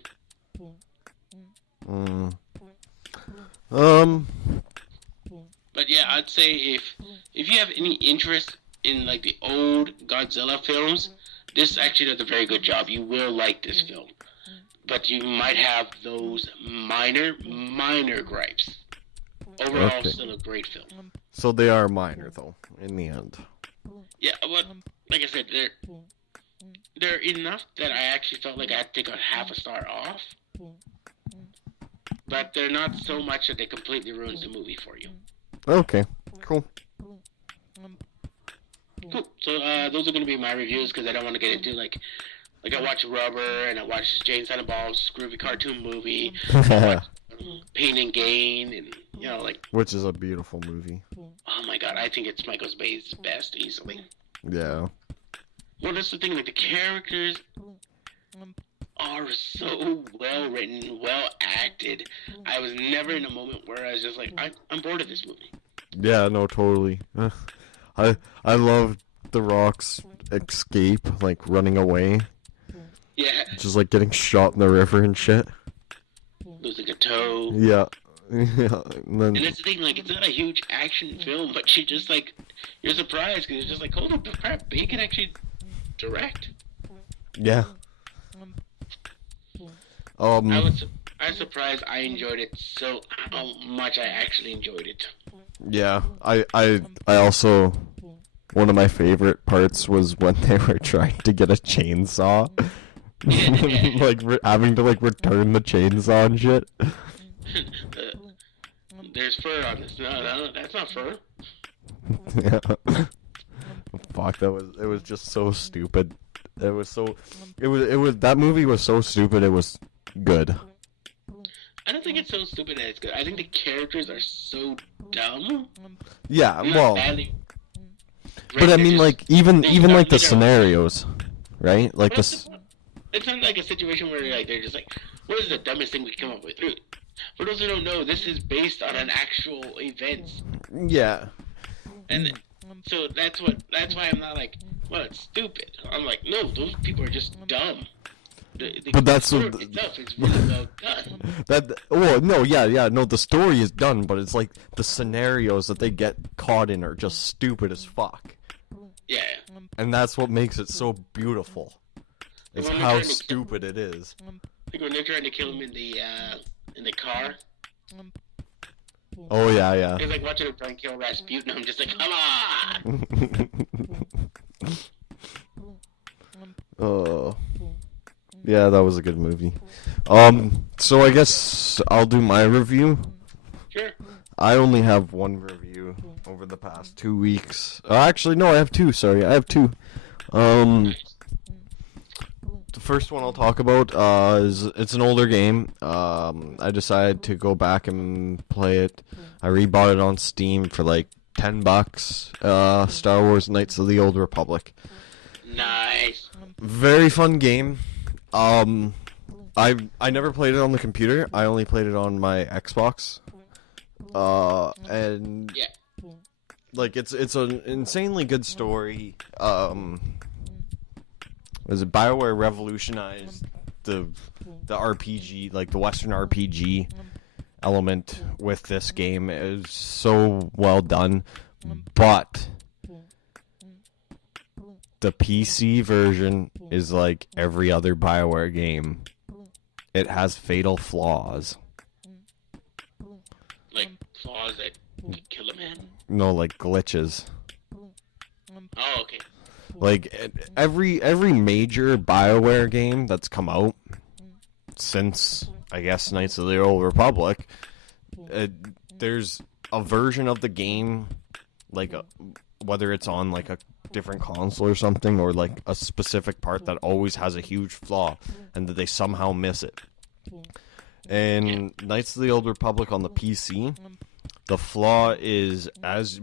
But yeah, I'd say if you have any interest in like the old Godzilla films, this actually does a very good job. You will like this film. But you might have those minor gripes. Overall, Okay. still a great film. So they are minor, though, in the end. Yeah, but like I said, they're enough that I actually felt like I had to take a half a star off. But they're not so much that they completely ruins the movie for you. Okay, cool. Cool. So those are going to be my reviews, because I don't want to get into like I watched Rubber, and I watched Jane Silent Bob's Groovy Cartoon Movie, I watched Pain and Gain, and like, Which is a beautiful movie. oh my god, I think it's Michael Bay's best easily. Yeah. Well, that's the thing, like the characters are so well written, well acted. I was never in a moment where I was just like, I'm bored of this movie. Yeah, no, totally. I love The Rock's escape, like running away. Yeah. Just like getting shot in the river and shit. Losing a toe. Yeah. Yeah. And that's the thing, like, it's not a huge action film, but you just, like, you're surprised, because it's just like, holy crap, he can actually direct. Yeah. I was surprised I enjoyed it so how much I actually enjoyed it. Yeah. I also, one of my favorite parts was when they were trying to get a chainsaw. Like, having to, like, return the chainsaw and shit. There's fur on this. No, that's not fur. Yeah. Fuck, it was just so stupid. It was that movie was so stupid it was good. I don't think it's so stupid that it's good. I think the characters are so dumb. Yeah, Not well, badly. but I mean, like, even like the literal. scenarios, right? Like Well, this. It's not like a situation where like they're just like, what is the dumbest thing we come up with? For those who don't know, this is based on an actual event, Yeah. and so that's why I'm not like, well, it's stupid. I'm like, no, those people are just dumb. But that's story what- itself is really well done. No, the story is done, but it's like the scenarios that they get caught in are just stupid as fuck, Yeah. and that's what makes it so beautiful. It's When they're how trying to kill- stupid it is. Like when they're trying to kill him in the car. Oh yeah. It's like watching him try and kill Rasputin. I'm just like, come on. Oh. Yeah, that was a good movie. So I guess I'll do my review. Sure. I only have one review over the past 2 weeks. Actually, no, I have two. Sorry, I have two. The first one I'll talk about is it's an older game. I decided to go back and play it. I rebought it on Steam for like $10. Star Wars: Knights of the Old Republic. Nice. Very fun game. I never played it on the computer. I only played it on my Xbox. And Yeah. like it's an insanely good story. Was it BioWare revolutionized the RPG, like the Western RPG element with this game? It was so well done, but the PC version is like every other BioWare game. It has fatal flaws. Like flaws that could kill a man. No, like glitches. Oh, okay. Like every major BioWare game that's come out since, I guess, Knights of the Old Republic, there's a version of the game, like whether it's on like a different console or something, or like a specific part that always has a huge flaw, and that they somehow miss it. And Knights of the Old Republic on the PC, the flaw is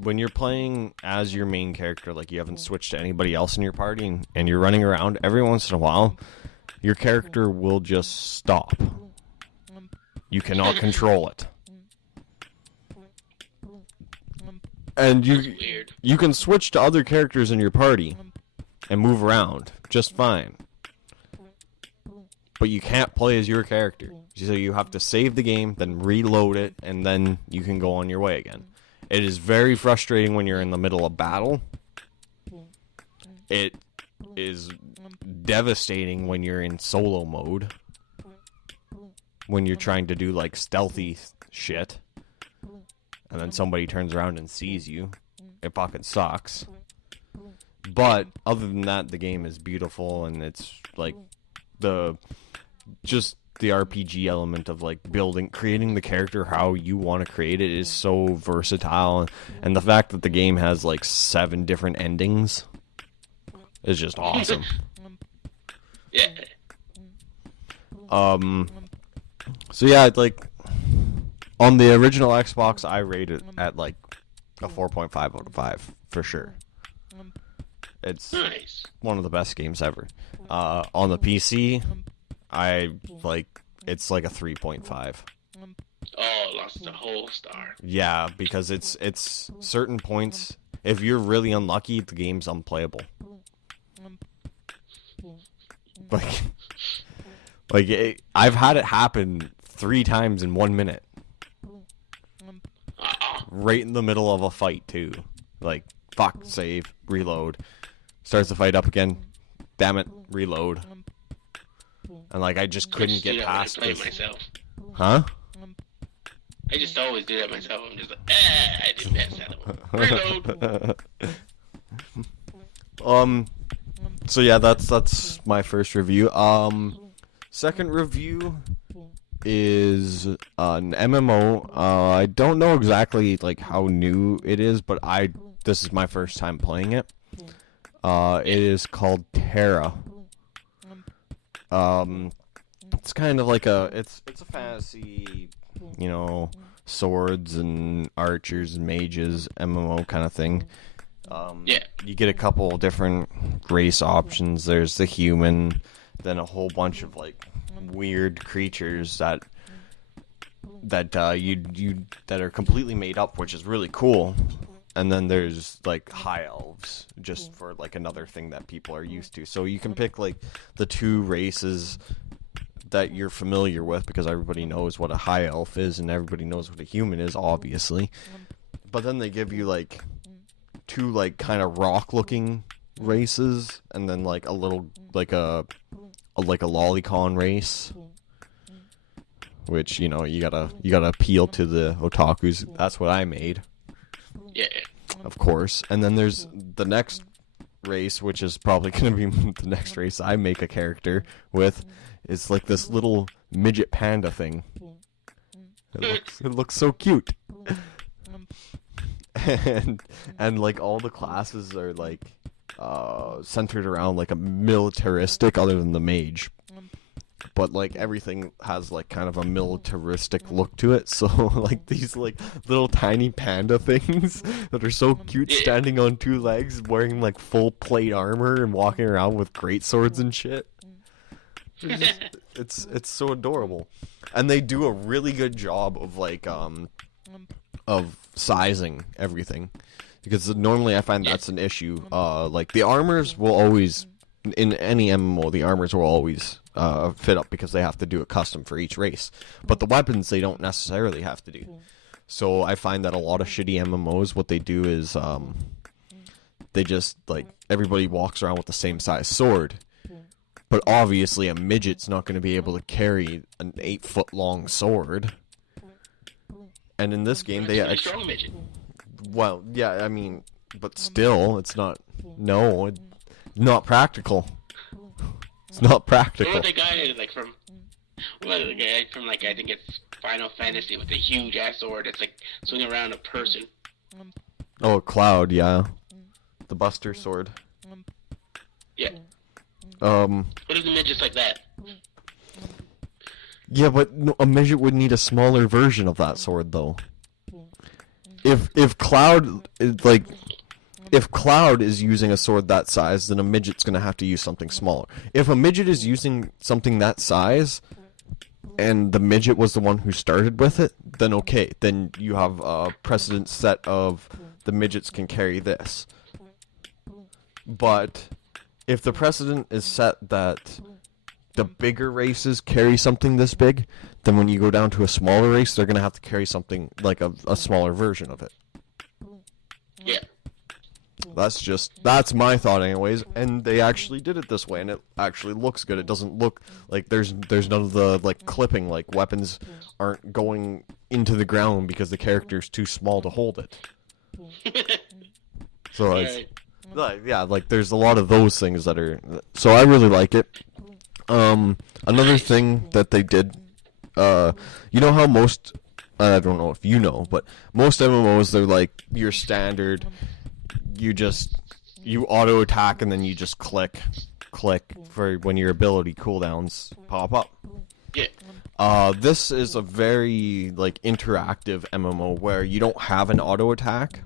when you're playing as your main character, like you haven't switched to anybody else in your party, and you're running around, every once in a while, your character will just stop. You cannot control it. And you can switch to other characters in your party and move around just fine. But you can't play as your character. So you have to save the game, then reload it, and then you can go on your way again. It is very frustrating when you're in the middle of battle. It is devastating when you're in solo mode. When you're trying to do like stealthy shit. And then somebody turns around and sees you. It fucking sucks. But other than that, the game is beautiful, and it's like the RPG element of like creating the character how you want to create it is so versatile, and the fact that the game has like 7 different endings is just awesome. Yeah. So yeah, like on the original Xbox, I rate it at like a 4.5 out of 5 for sure. It's Nice. one of the best games ever. On the PC, it's like a 3.5. Oh, lost the whole star. Yeah, because it's certain points if you're really unlucky, the game's unplayable. I've had it happen 3 times in 1 minute. Right in the middle of a fight, too. Like, fuck, save, reload. Starts the fight up again. Damn it, reload. And, like, I just couldn't get past this. Myself. Huh? I just always do that myself. I'm just like, I didn't pass that one. Reload! So yeah, that's my first review. Second review is an MMO. I don't know exactly like how new it is, but this is my first time playing it. It is called Terra. It's kind of like it's a fantasy, swords and archers and mages MMO kind of thing. You get a couple different race options. There's the human, then a whole bunch of like weird creatures that are completely made up, which is really cool. And then there's like high elves, just for like another thing that people are used to. So you can pick like the 2 races that you're familiar with, because everybody knows what a high elf is and everybody knows what a human is, obviously. But then they give you like 2 like kind of rock looking races, and then like a little like a lolicon race, which you gotta appeal to the otakus. That's what I made. Yeah. Of course. And then there's the next race, which is probably gonna be the next race I make a character with. It's like this little midget panda thing. It looks so cute. And like all the classes are like centered around like a militaristic, other than the mage. But like everything has like kind of a militaristic look to it. So like these like little tiny panda things that are so cute, standing on 2 legs, wearing like full plate armor and walking around with great swords and shit. It's so adorable. And they do a really good job of like of sizing everything, because normally I find that's an issue. Like the armors will always, in any MMO, the armors will always fit up, because they have to do a custom for each race. But the weapons they don't necessarily have to do. So I find that a lot of shitty MMOs, what they do is they just like everybody walks around with the same size sword. But obviously a midget's not going to be able to carry an 8-foot long sword. And in this game, they strong midget. Well, yeah, I mean, but still, it's not. No, it's not practical. It's not practical. What the guy like from? What the guy from like I think it's Final Fantasy with a huge ass sword that's like swinging around a person. Oh, Cloud, yeah, the Buster sword. Yeah. What is a midget like that? Yeah, but a midget would need a smaller version of that sword, though. If Cloud is using a sword that size, then a midget's gonna have to use something smaller. If a midget is using something that size, and the midget was the one who started with it, then okay, then you have a precedent set of the midgets can carry this. But if the precedent is set that the bigger races carry something this big, then when you go down to a smaller race, they're going to have to carry something like a smaller version of it. Yeah. That's my thought anyways, and they actually did it this way, and it actually looks good. It doesn't look like there's none of the like clipping, like weapons aren't going into the ground because the character's too small to hold it. So it's, yeah, like there's a lot of those things that are, so I really like it. Another thing that they did, you know how most, I don't know if you know, but most MMOs, they're like your standard, you auto attack and then you just click for when your ability cooldowns pop up. Yeah. This is a very like interactive MMO where you don't have an auto attack.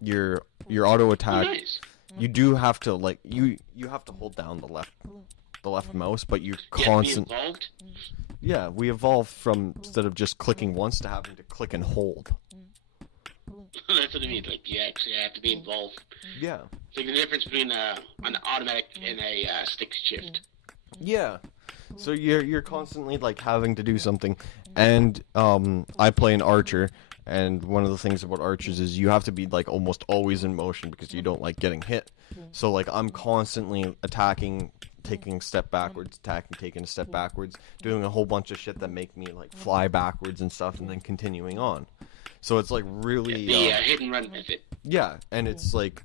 Your auto attack, Nice. you do have to like you have to hold down the left mouse, but you constant. Yeah, we evolved from instead of just clicking once to having to click and hold. That's what I mean. Like, you actually have to be involved. Yeah. It's like the difference between an automatic and a stick shift. Yeah. So you're constantly like having to do something, and I play an archer, and one of the things about archers is you have to be like almost always in motion because you don't like getting hit. So like I'm constantly attacking, taking a step backwards, attacking, taking a step backwards, doing a whole bunch of shit that make me like fly backwards and stuff, and then continuing on. So it's like really the hit and run method. yeah, and it's like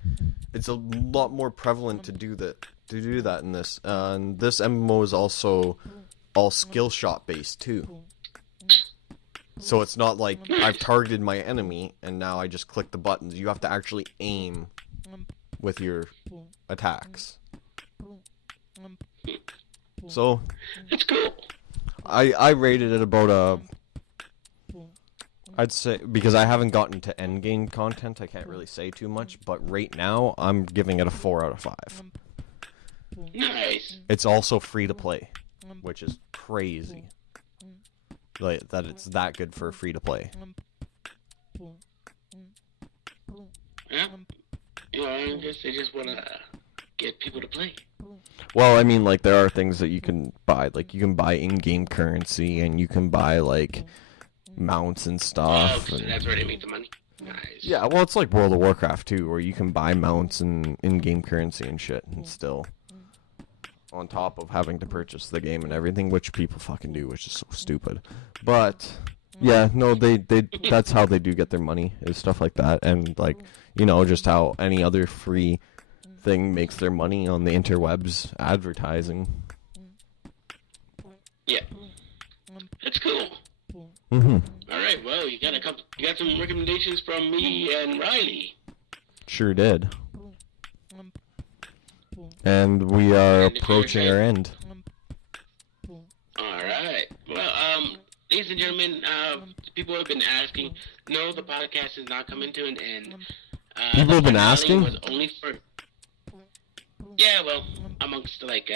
it's a lot more prevalent to do that in this. And this MMO is also all skill shot based too. So it's not like I've targeted my enemy and now I just click the buttons. You have to actually aim with your attacks. So That's cool. I rated it about I'd say, because I haven't gotten to endgame content, I can't really say too much, but right now I'm giving it a 4 out of 5. Nice. It's also free to play, which is crazy. Like that it's that good for free to play. Yeah. You know, they just want to get people to play. Well, I mean, like there are things that you can buy, like you can buy in-game currency, and you can buy like mounts and stuff. So that's where they make the money. Nice. Yeah, well, it's like World of Warcraft too, where you can buy mounts and in-game currency and shit, and still on top of having to purchase the game and everything, which people fucking do, which is so stupid. But yeah, no, they that's how they do get their money, is stuff like that, and like, you know, just how any other free thing makes their money on the interwebs, advertising. Yeah. That's cool. Mm-hmm. All right. Well, you got some recommendations from me and Riley. Sure did. And we are approaching our end. All right. Well, ladies and gentlemen, people have been asking. No, the podcast is not coming to an end. People have been asking? Was only for... Yeah, well, amongst like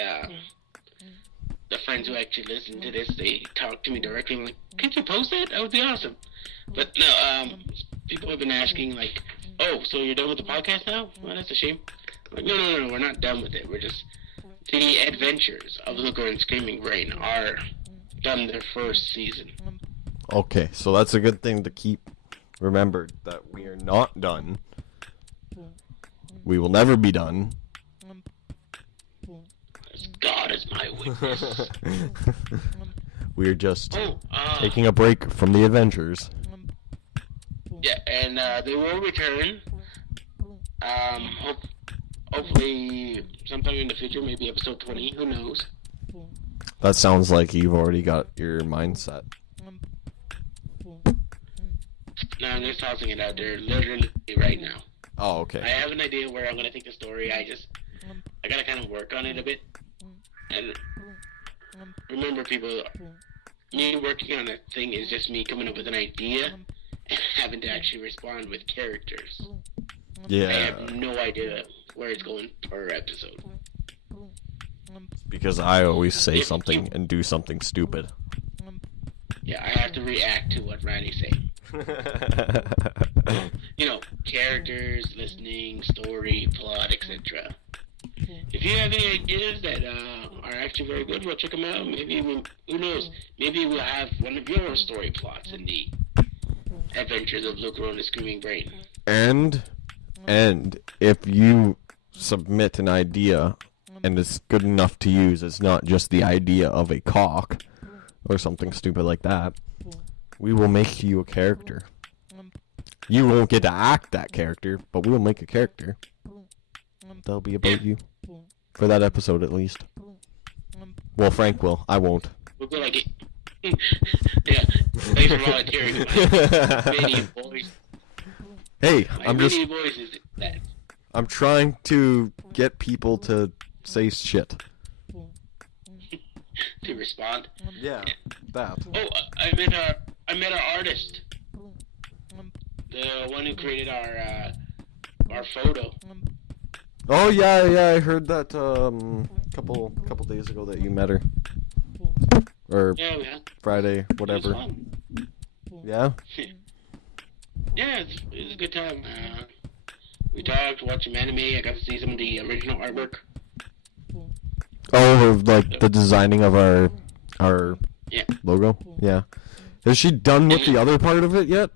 the friends who actually listen to this, they talk to me directly. I'm like, could you post that? That would be awesome. But no, people have been asking like, oh, so you're done with the podcast now? Well, that's a shame. I'm like, no, we're not done with it. We're just the adventures of Lucro and Screaming Brain are done their first season. Okay, so that's a good thing to keep remembered, that we are not done. We will never be done. As God is my witness. We're just taking a break from the adventures. Yeah, and they will return. Hopefully sometime in the future, maybe episode 20, who knows. That sounds like you've already got your mindset. No, I'm just tossing it out there literally right now. Oh, okay. I have an idea where I'm going to take the story. I got to kind of work on it a bit. And remember, people, me working on a thing is just me coming up with an idea and having to actually respond with characters. Yeah. I have no idea where it's going per episode. Because I always say something and do something stupid. Yeah, I have to react to what Riley's saying. You know, characters, listening, story, plot, etc. If you have any ideas that are actually very good, we'll check them out. Maybe who knows? Maybe we'll have one of your story plots in the Adventures of Lucro and the Screaming Brain. And if you submit an idea and it's good enough to use, it's not just the idea of a cock or something stupid like that, we will make you a character. You won't get to act that character, but we will make a character. That'll be about you. For that episode, at least. Well, Frank will. I won't. We'll go like it. Yeah. Thanks for volunteering. My mini voice. Hey, My I'm mini voice is that. I'm trying to get people to say shit. To respond. Yeah, that. Oh, I met our artist. The one who created our photo. Oh yeah, I heard that couple days ago that you met her. Or Yeah. Friday, It was whatever. fun. Yeah. Yeah, it was a good time. We talked, watched some anime. I got to see some of the original artwork. Oh, like the designing of our logo? Yeah. Is she done with the other part of it yet?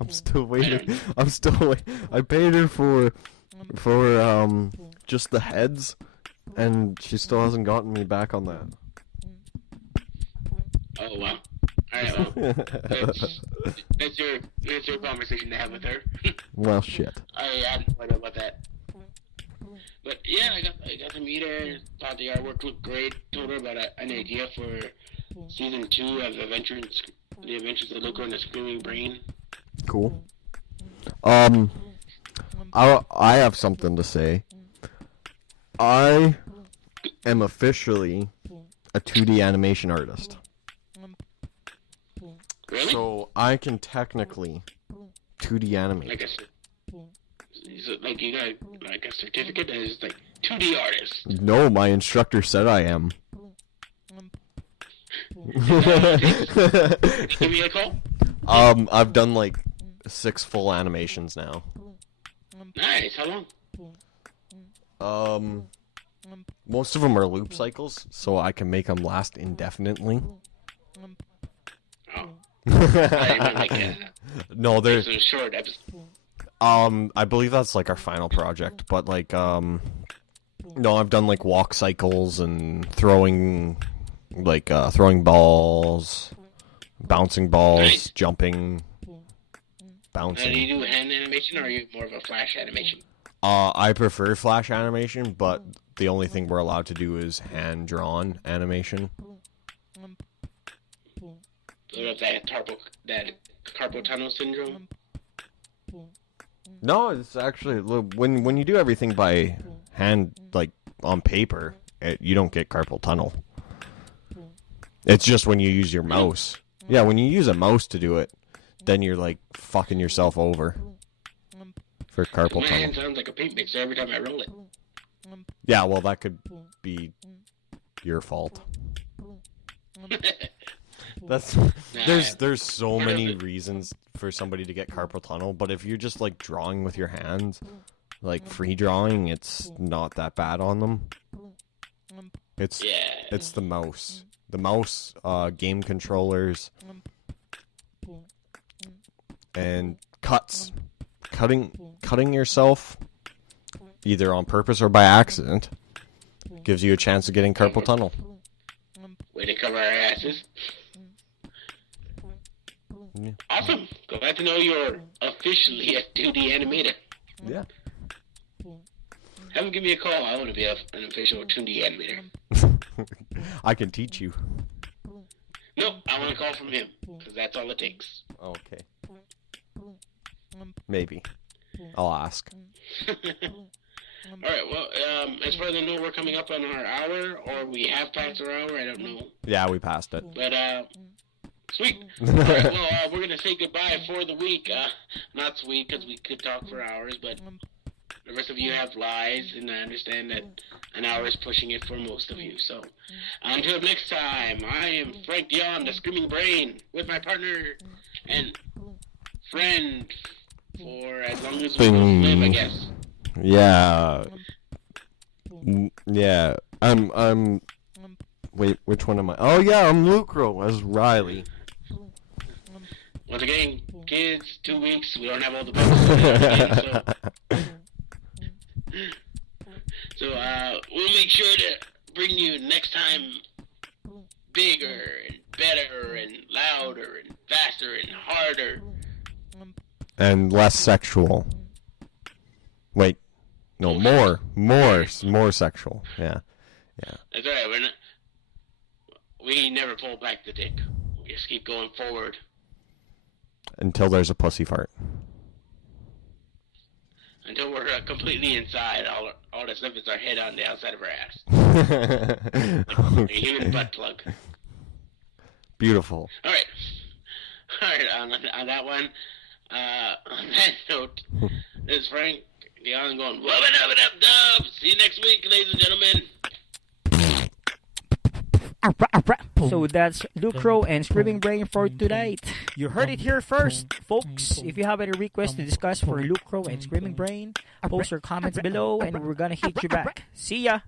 I'm still waiting. I paid her for just the heads, and she still hasn't gotten me back on that. Oh wow. Alright, well, that's your conversation to have with her. Well, shit. I have no idea about that. But yeah, I got to meet her. Thought the artwork looked great. Told her about an idea for season 2 of the Adventures of Lucro and the Screaming Brain. Cool. I have something to say. I am officially a 2D animation artist. Really? So I can technically 2D animate. Like you got like a certificate that is like 2D artist. No, my instructor said I am. Give me a call. I've done like 6 full animations now. Nice. How long? Most of them are loop cycles, so I can make them last indefinitely. Oh. Like, no, they're a short episode. I believe that's like our final project, but like no, I've done like walk cycles and throwing balls, bouncing balls, nice. Jumping, bouncing. Do you do hand animation, or are you more of a flash animation? I prefer flash animation, but the only thing we're allowed to do is hand drawn animation. That carpal tunnel syndrome. No, it's actually when you do everything by hand, like on paper, you don't get carpal tunnel. It's just when you use your mouse. Yeah, when you use a mouse to do it, then you're like fucking yourself over for carpal My tunnel. hand sounds like a paint mixer every time I roll it. Yeah, well, that could be your fault. There's so many reasons for somebody to get carpal tunnel, but if you're just like drawing with your hands, like free drawing, it's not that bad on them. It's the mouse. The mouse, game controllers, and cutting yourself either on purpose or by accident gives you a chance of getting carpal tunnel. Way to cover our asses. Yeah. Awesome. Glad to know you're officially a 2D animator. Yeah. Have him give me a call. I want to be an official 2D animator. I can teach you. No, I want a call from him, because that's all it takes. Okay. Maybe. I'll ask. Alright, well, as far as I know, we're coming up on our hour, or we have passed our hour, I don't know. Yeah, we passed it. But, sweet. Alright, well, we're gonna say goodbye for the week. Not sweet, because we could talk for hours, but the rest of you have lives, and I understand that an hour is pushing it for most of you. So, until next time, I am Frank Dion, the Screaming Brain, with my partner and friend for as long as we both live, I guess. Yeah. Yeah. I'm. Wait, which one am I? Oh yeah, I'm Lucro as Riley. Once again, kids, 2 weeks, we don't have all the books. So, we'll make sure to bring you next time bigger and better and louder and faster and harder. And less sexual. Wait. No, more sexual. Yeah. That's alright, we never pull back the dick. We just keep going forward. Until there's a pussy fart. Until we're completely inside, all that stuff is our head on the outside of our ass. Like a human butt plug. Beautiful. Alright, on that one, on that note, this is Frank Dion going, wubba dubba dub dub. See you next week, ladies and gentlemen. So that's Lucro and Screaming Brain for tonight. You heard it here first, folks. If you have any requests to discuss for Lucro and Screaming Brain, post your comments below and we're gonna hit you back. See ya!